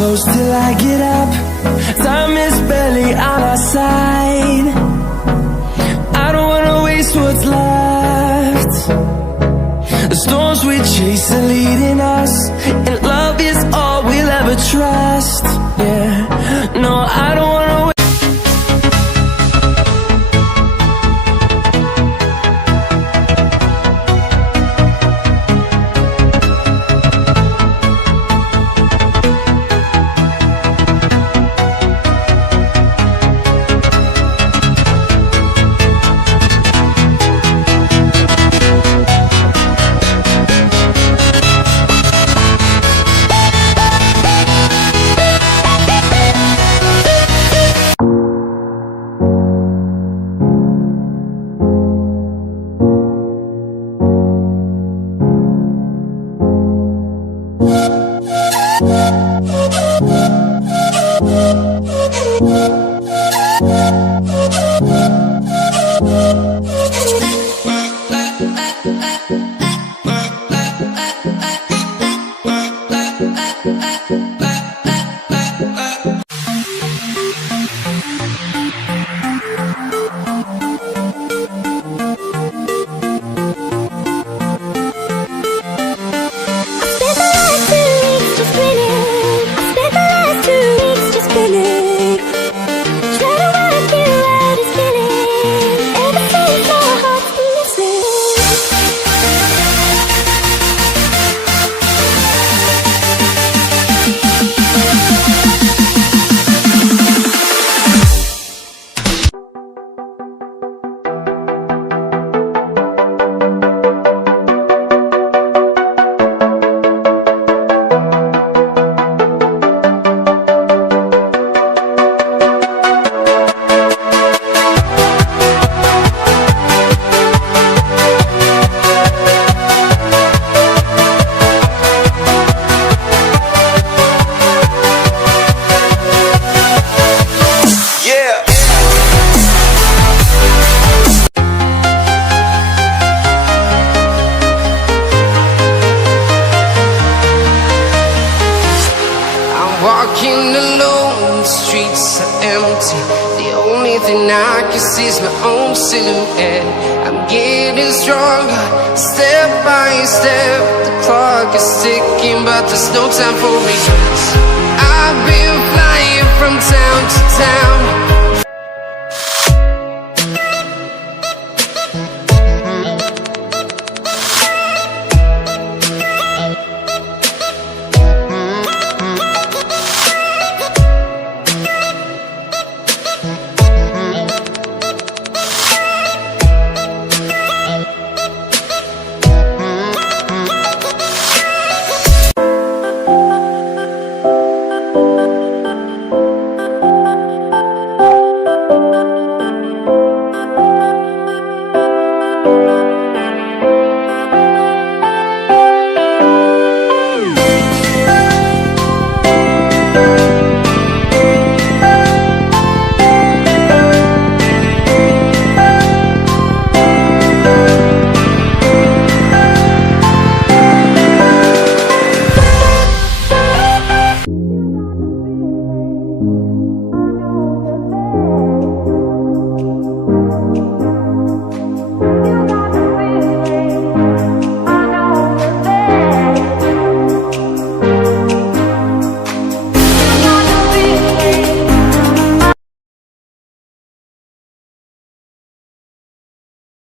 close till I get up. Time is barely on our side. I don't wanna waste what's left. The storms we chase are leading us, and love is all we'll ever trust. Yeah, no, I don't wanna walking alone, the streets are empty. The only thing I can see is my own silhouette. I'm getting stronger, step by step. The clock is ticking, but there's no time for regrets. I've been flying from town to town,